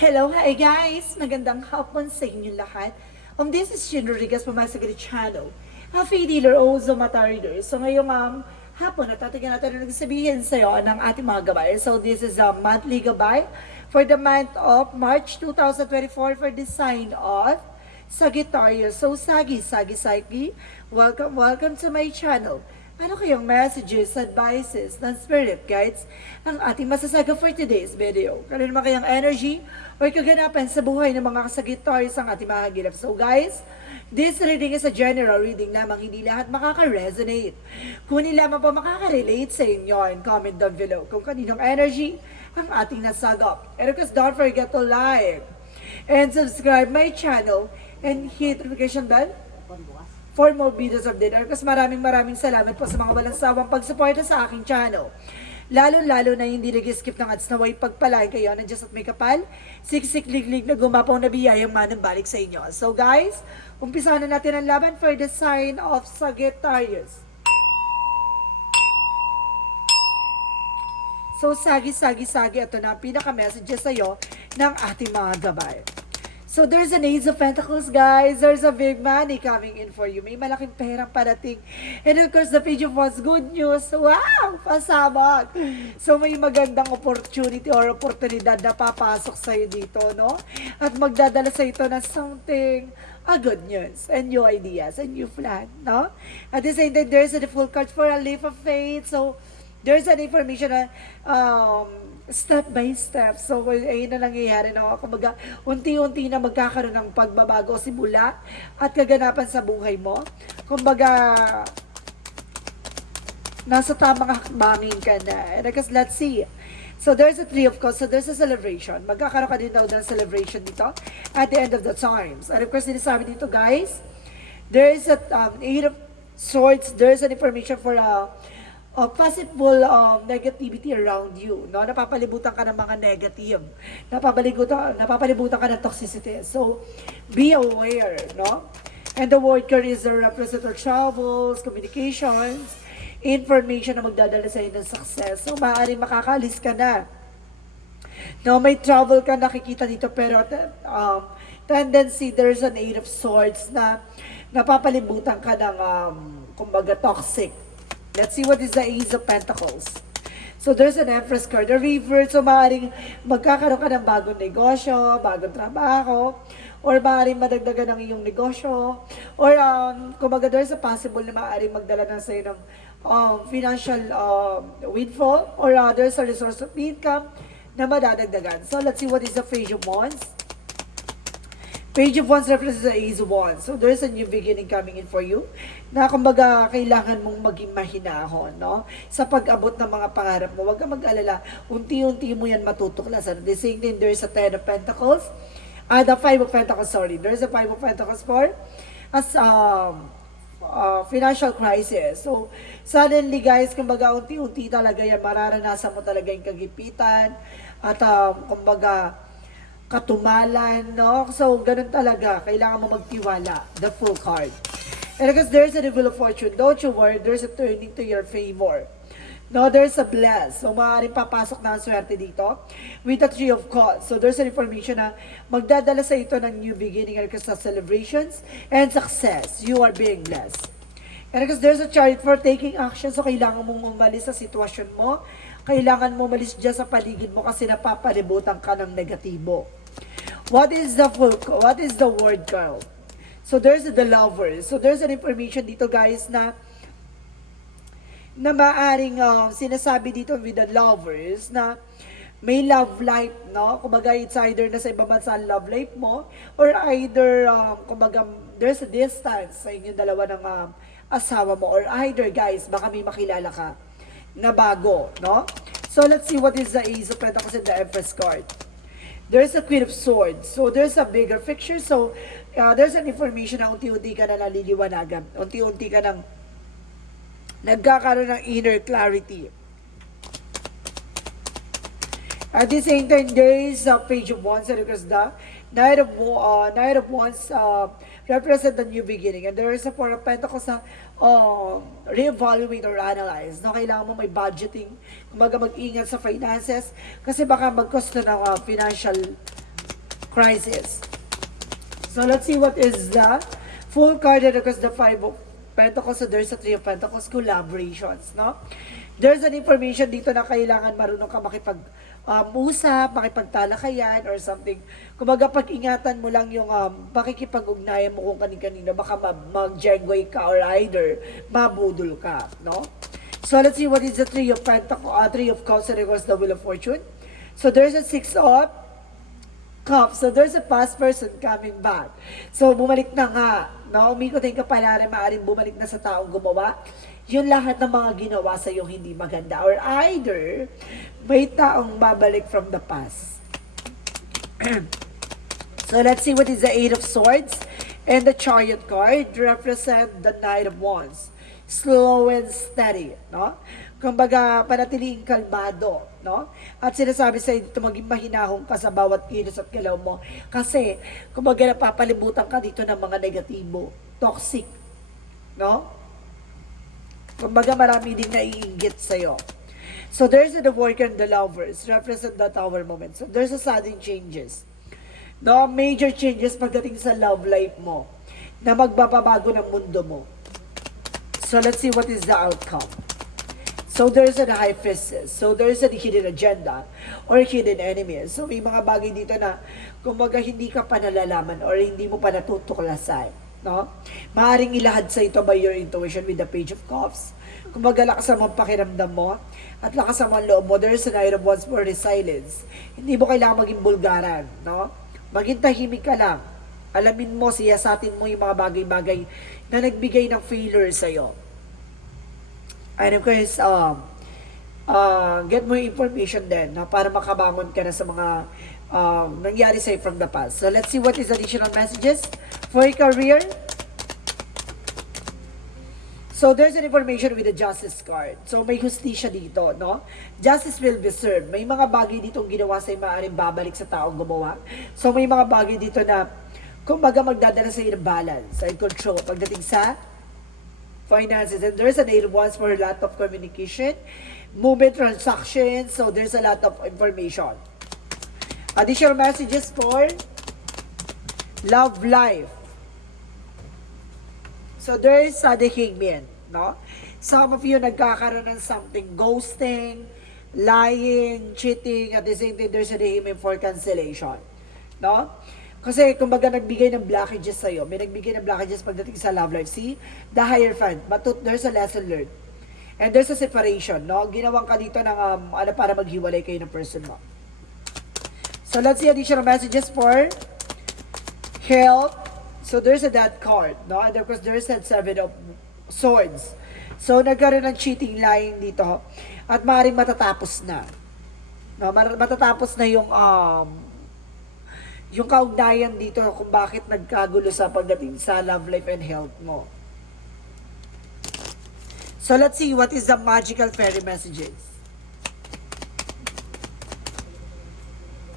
Hello, hi guys! Magandang hapon sa inyo lahat. This is Shin Rodriguez from my Sagari channel. Happy dealer also matarider. So ngayong hapon, natatagan natin na nagsabihin sa iyo ng ating mga gabay. So this is a monthly gabay for the month of March 2024 for the sign of Sagittarius. So Sagi, welcome to my channel. Ano kayong messages, advices, ng spirit guides ang ating masasaga for today's video? Kano naman kayang energy or kaganapan sa buhay ng mga Sagittarius ang ating mga gilap? So guys, this reading is a general reading lamang, hindi lahat makaka-resonate. Kunin lamang po makaka-relate sa inyo and comment down below kung kaninong energy ang ating nasagap. And of course, don't forget to like and subscribe my channel and hit notification bell for more videos of dinner. Kasi maraming salamat po sa mga walang sawang pagsuporta sa aking channel. Lalo na hindi nag-skip ng ads, naway pagpalain kayo ng Diyos at may kapal, siksik-liglig na gumapaw na biyayang manang balik sa inyo. So guys, umpisa na natin ang laban for the sign of Sagittarius. So sagi, ito na ang pinaka-messages sa'yo ng ating mga gabay. So there's an Ace of Pentacles, guys. There's a big money coming in for you. May malaking perang parating. And of course, the Page of Wands, good news. Wow! Pasabak! So may magandang opportunity or oportunidad na papasok sa'yo dito, no? At magdadala sa ito ng something, a good news, and new ideas, and new plan, no? At the same time, there's a full card for a leap of faith. So there's an information na step by step. So, ayun na nangyayari na kumbaga, unti-unti na magkakaroon ng pagbabago, simula at kaganapan sa buhay mo. Kumbaga, nasa tamang hakbangin ka na. And because let's see. So, there's a Three of Cups. So, there's a celebration. Magkakaroon ka din daw ng celebration dito at the end of the times. And of course, sinasabi dito, guys, there is a Eight of Swords. There's an information for possible negativity around you, no? Napapalibutan ka ng mga negative. Napapalibutan ka ng toxicity. So, be aware, no? And the word card is a representative travels, communications, information na magdadala sa iyo ng success. So, maaaring makakalis ka na. No, may travel ka nakikita dito, pero tendency, there's an Eight of Swords na napapalibutan ka ng, kumbaga, toxic. Let's see what is the Ace of Pentacles. So there's an Empress card, a reverse. So maaaring magkakaroon ka ng bagong negosyo, bagong trabaho, or maaaring madagdagan ng iyong negosyo, or kumbaga there's a possible na maaaring magdala na sa iyo ng financial windfall, or there's a resource of income na madadagdagan. So let's see what is the Page of Wands. Page of Wands represents the Ace of Wands. So there's a new beginning coming in for you na kumbaga kailangan mong maging mahinahon, no? Sa pag-abot ng mga pangarap mo, huwag kang mag-alala. Unti-unti mo yan matutuklasan. At the same time, there's a Ten of Pentacles. The Five of Pentacles, sorry. There's a Five of Pentacles for as financial crisis. So, suddenly guys, kumbaga unti-unti talaga yan, mararanasan mo talaga yung kagipitan at kumbaga katumalan, no? So, ganun talaga. Kailangan mo magtiwala. The full card. And because there's a Wheel of Fortune, don't you worry, there's a turning to your favor. No, there's a bless. So, maaaring papasok na ang swerte dito with the Three of Cups. So, there's an information na magdadala sa ito ng new beginning and because of celebrations and success. You are being blessed. And because there's a Chariot for taking action. So, kailangan mong umalis sa sitwasyon mo. Kailangan mo umalis dyan sa paligid mo kasi napapalibutan ka ng negatibo. What is the word card? So there's the Lovers. So there's an information dito guys na maaring sinasabi dito with the Lovers na may love life, no? Kumbaga it's either nasa ibang bansa ang love life mo or either kumbaga there's a distance sa inyong dalawa ng asawa mo, or either guys baka may makilala ka na bago, no? So let's see what is the Ace of Pentacles and the Empress card. There's a Queen of Swords. So, there's a bigger picture. So, there's an information na unti-unti ka na naliliwanagan. Unti-unti ka nang nagkakaroon ng inner clarity. At the same time, there is a Page of Wands because the Knight of Wands represent the new beginning. And there is a Four of Pentacles na re-evaluate or analyze. No, kailangan mo may budgeting, mag-ingat sa finances kasi baka mag-cost na ng financial crisis. So let's see what is the full card and because the Five of Pentacles, so there's a Three of Pentacles, collaborations, no? There's an information dito na kailangan marunong ka usap, makipagtalakayan or something. Kumbaga pag-ingatan mo lang yung pakikipag-ugnayan mo kung kanin-kanino, baka mag-jengway ka or either mabudol ka, no? So let's see what is the Three of Pentacles, Three of Cups, and of course the Wheel of Fortune. So there's a Six of Cups. So there's a past person coming back. So bumalik na nga, no? Umikot yung kapalaran, maaaring bumalik na sa taong gumawa yun lahat ng mga ginawa sa iyo hindi maganda, or either may taong babalik from the past. So let's see what is the Eight of Swords and the Chariot card represent the Knight of Wands. Slow and steady, no? Kumbaga, panatiling kalmado, no? At sinasabi sa dito, maging mahinahon ka sa bawat kilos at galaw mo. Kasi, kumbaga, napapalibutan ka dito ng mga negatibo, toxic, no? Kumbaga, marami ding naiinggit sa'yo. So, there's the worker and the lovers, represent the tower moment. So, there's a sudden changes. No, major changes pagdating sa love life mo, na magbabago ng mundo mo. So, let's see what is the outcome. So, there's a high priestess. So, there's a hidden agenda or hidden enemy. So, may mga bagay dito na, kumbaga, hindi ka pa nalalaman or hindi mo pa natutuklasan. No? Maaring ilahad sa ito by your intuition with the Page of Cups. Kumbaga, lakasan mo ang pakiramdam mo at lakasan mo ang loob mo. There's a Knight of Wands for resilience. Hindi mo kailangan maging bulgaran, no? Maging tahimik ka lang. Alamin mo, siyasatin mo yung mga bagay-bagay na nagbigay ng failure sa'yo. And of course, get more information din, no? Para makabangon ka na sa mga nangyari sa'yo from the past. So, let's see what is additional messages for your career. So, there's an information with the Justice card. So, may hustisya dito, no? Justice will be served. May mga bagay ditong ginawa sa'yo maaaring babalik sa taong gumawa. So, may mga bagay dito na, kumbaga, magdadala sa'yo ng balance and control pagdating sa finances. And there's an Eight of Wands for a lot of communication, movement, transactions. So, there's a lot of information. Additional messages for love life. So, there is the Hangman, no? Some of you nagkakaroon ng something, ghosting, lying, cheating, at the same time, there's a Hangman for cancellation, no? Kasi, kumbaga, nagbigay ng blockages sa'yo. May nagbigay ng blockages pagdating sa love life. See? The Hierophant. But there's a lesson learned. And there's a separation, no? Ginawang ka dito ng, para maghiwalay kayo ng person mo. So, let's see additional messages for health. So, there's a Death card, no? And of course, there's a Seven of Swords. So, nagkaroon ng cheating, lying dito. At maaaring matatapos na. No? Matatapos na yung kaugnayan dito kung bakit nagkagulo sa pagdating sa love life and health mo. So, let's see what is the magical fairy messages.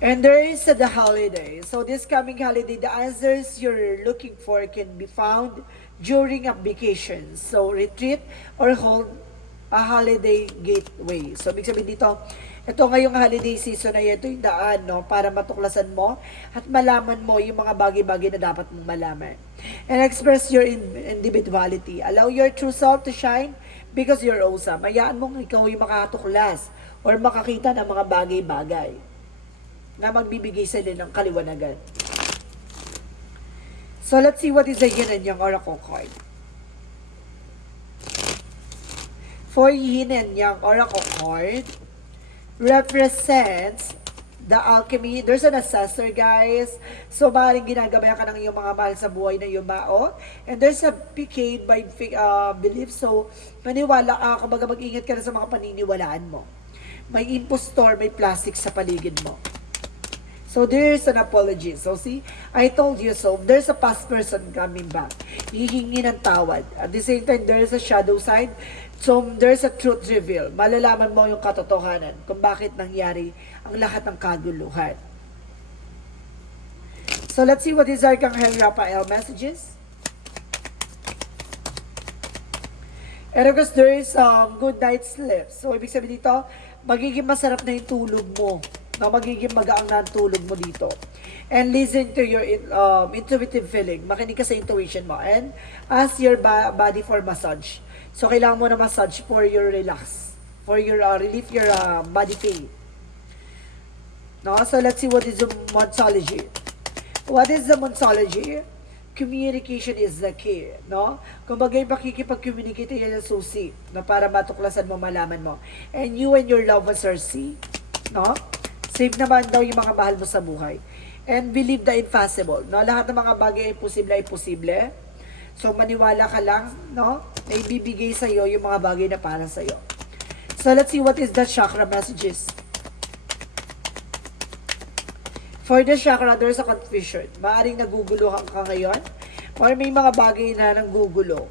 And there is the holiday. So this coming holiday, the answers you're looking for can be found during a vacation. So retreat or hold a holiday gateway. So ibig sabihin dito, ito ngayong holiday season na ito yung daan, no, para matuklasan mo at malaman mo yung mga bagay-bagay na dapat mong malaman. And express your individuality. Allow your true self to shine because you're awesome. Hayaan mong ikaw yung makatuklas or makakita ng mga bagay-bagay na magbibigay sa ng kaliwanagan. So, let's see what is the Yin and Yang Oracle card. For Yin and Yang Oracle card, represents the alchemy. There's an assessor, guys. So, maaaring ginagabayan ka ng iyong mga mahal sa buhay na yumao. And there's a decade by belief. So, maniwala ka, kumbaga mag-ingat ka na sa mga paniniwalaan mo. May impostor, may plastic sa paligid mo. So, there's an apology. So, see, I told you so. There's a past person coming back. Hihingi ng tawad. At the same time, there's a shadow side. So, there's a truth reveal. Malalaman mo yung katotohanan kung bakit nangyari ang lahat ng kaguluhan. So, let's see what is Archangel Raphael messages. And of course, there is good night sleep. So, ibig sabihin dito, magiging masarap na yung tulog mo. No, magiging magaang na ang tulog mo dito. And listen to your intuitive feeling. Makinig ka sa intuition mo. And ask your body for massage. So, kailangan mo na massage for your relax. For your relief your body pain. No? So, let's see what is the Monsology. What is the Monsology? Communication is the key, no? Kung bagay makikipag-communicate, yan ang susi, na para matuklasan mo, malaman mo. And you and your loved ones are safe, no? Safe naman daw yung mga mahal mo sa buhay. And believe the impossible, no? Lahat ng mga bagay ay posible. So, maniwala ka lang, no? Na ibibigay sa'yo yung mga bagay na para sa'yo. So, let's see what is the chakra messages. For the chakra, there's a confusion. Maaring naguguluhan ka ngayon, or may mga bagay na nanggugulo.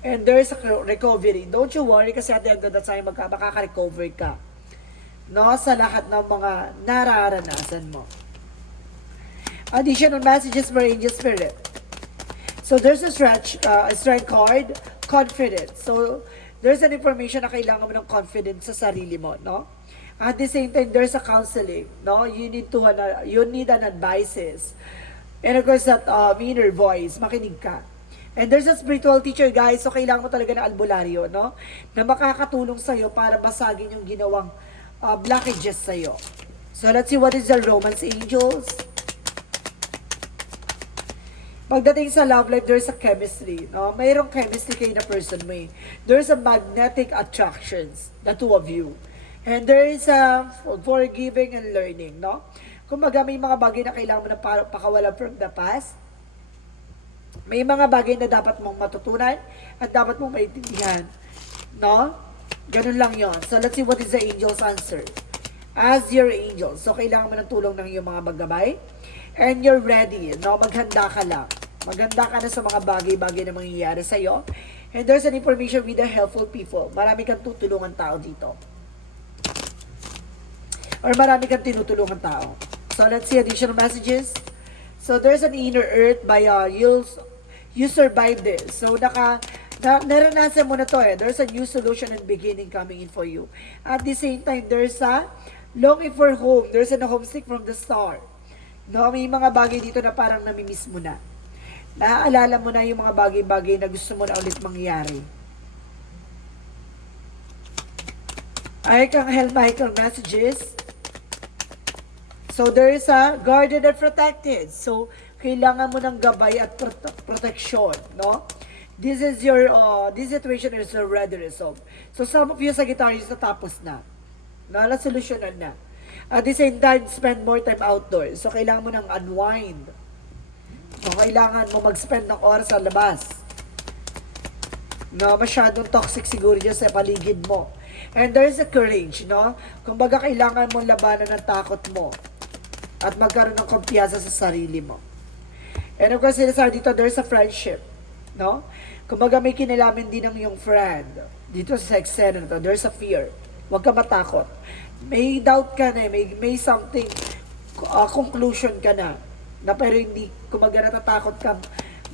And there's a recovery. Don't you worry, kasi at the end of the time, makaka-recover ka. No? Sa lahat ng mga nararanasan mo. Additional messages for Angel Spirit. So there's a strength card, confidence. So there's an information na kailangan mo ng confidence sa sarili mo, no? At the same time, there's a counseling, no? You need an advices. And of course, that inner voice, makinig ka. And there's a spiritual teacher, guys, so kailangan mo talaga ng albularyo, no? Na makakatulong sa'yo para basagin yung ginawang blockages sa'yo. So let's see what is the Romance Angels. Pagdating sa love life, there's a chemistry, no? Mayroong chemistry kayo na person mo eh. There's a magnetic attractions, the two of you. And there is a forgiving and learning, no? Kumbaga may mga bagay na kailangan mo na pakawalan from the past. May mga bagay na dapat mong matutunan at dapat mong maintindihan, no? Ganun lang yon. So let's see what is the angel's answer. As your angel. So kailangan mo ng tulong ng iyong mga maggabay. And you're ready, no? Maghanda ka lang. Maghanda ka na sa mga bagay-bagay na mangyayari sa'yo. And there's an information with the helpful people. Marami kang tutulungan tao dito. Or marami kang tinutulungan tao. So let's see additional messages. So there's an inner earth by you survive this. So naranasan mo na to eh. There's a new solution and beginning coming in for you. At the same time, there's a longing for home. There's a homesick from the start. No, may mga bagay dito na parang namimiss mo na. Naaalala mo na yung mga bagay-bagay na gusto mo na ulit mangyari. Archangel Michael messages. So there is a guarded and protected. So kailangan mo ng gabay at protection, no? This situation is already resolved. So some of you Sagittarius natapos na. Na-solusyonan na. At the same time, spend more time outdoors. So kailangan mo ng unwind. So kailangan mo mag-spend ng oras sa labas. No, masyadong toxic siguro dyan sa paligid mo. And there is a courage, no? Kumbaga kailangan mo labanan ng takot mo. At magkaroon ng kumpiyansa sa sarili mo. And of course, sinasabi dito, there's a friendship. No? Kumbaga may kinalaman din ng yung friend. Dito sa eksena na to, there's a fear. Huwag ka matakot. May doubt ka na, may something, conclusion ka na. Na pero hindi, kumbaga natatakot ka,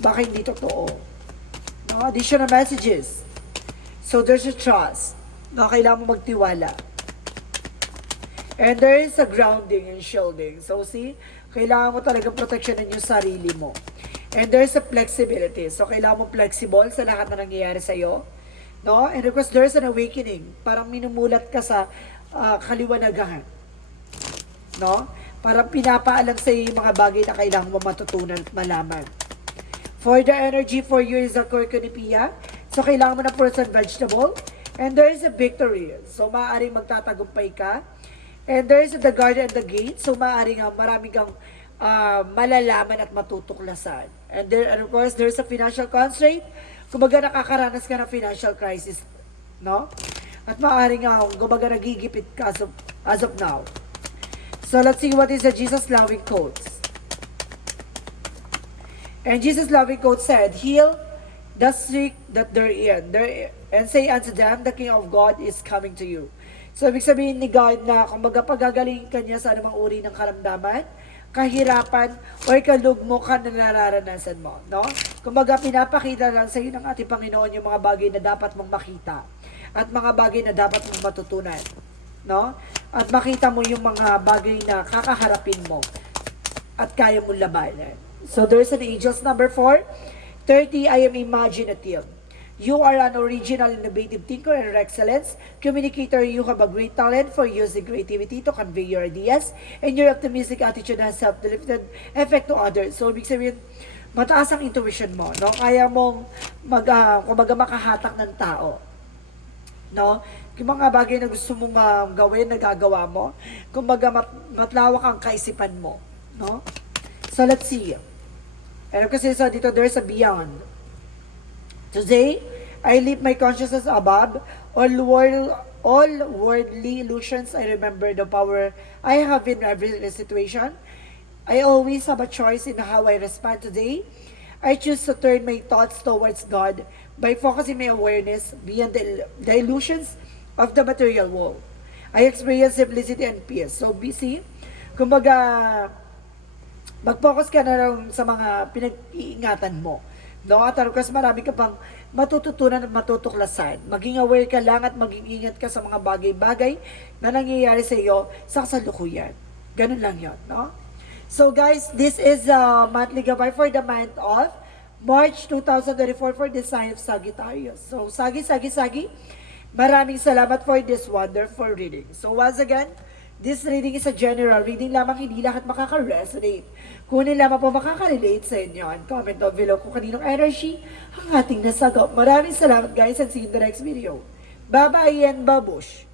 baka hindi totoo. No? Additional messages. So there's a trust. No? Kailangan mo magtiwala. And there is a grounding and shielding. So see, kailangan mo talagang proteksyonan yung sarili mo. And there's a flexibility. So kailangan mo flexible sa lahat na nangyayari sa'yo. No? And of course, there's an awakening. Parang minumulat ka sa kaliwanagahan. No? Parang pinapaalam sa'yo yung mga bagay na kailangan mo matutunan at malaman. For the energy for you is a Korkonipia. So kailangan mo ng fruits and vegetable. And there is a victory. So maaaring magtatagumpay ka. And there is the guard and the gate. So maaaring marami kang malalaman at matutuklasan. And of course, there's a financial constraint. Kumbaga nakakaranas ka ng financial crisis. No? At maaaring kumbaga nagigipit ka as of now. So let's see what is the Jesus loving quotes. And Jesus loving quote said, heal the sick that they're in. And say unto them, the King of God is coming to you. So, ibig sabihin ni God na kumbaga pagagalingin ka niya sa anumang uri ng karamdaman, kahirapan, o kalugmo ka na nararanasan mo, no? Kumbaga, pinapakita lang sa iyo ng ating Panginoon yung mga bagay na dapat mong makita at mga bagay na dapat mong matutunan, no? at makita mo yung mga bagay na kakaharapin mo at kaya mong labanan. So there's an angels number 4. 30, I am imaginative. You are an original, innovative thinker and excellence. Communicator, you have a great talent for using creativity to convey your ideas, and your optimistic attitude has self-lifted effect to others. So, ibig sabihin, mataas ang intuition mo, no? Kaya mong kumbaga makahatak ng tao, no? Yung mga bagay na gusto mong gawin, nagagawa mo, kumbaga matlawak ang kaisipan mo, no? So, let's see. Pero kasi sa dito, there's a beyond. Today, I lift my consciousness above all worldly illusions. I remember the power I have in every situation. I always have a choice in how I respond today. I choose to turn my thoughts towards God by focusing my awareness beyond the illusions of the material world. I experience simplicity and peace. So, busy. Kumbaga, mag-focus ka na lang sa mga pinag-iingatan mo. No? At kasi marami ka pang matututunan at matutuklasan. Maging aware ka lang at maging ingat ka sa mga bagay-bagay na nangyayari sa iyo sa kasalukuyan. Ganun lang yun, no? So guys, this is a monthly gabay for the month of March 2024 for the sign of Sagittarius. So, Sagi, maraming salamat for this wonderful reading. So once again, this reading is a general reading lamang, hindi lahat makaka-resonate. Kunin lamang po makaka-relate sa inyo and comment down below kung kaninong energy ang ating nasagap. Maraming salamat guys and see you in the next video. Bye-bye and babush!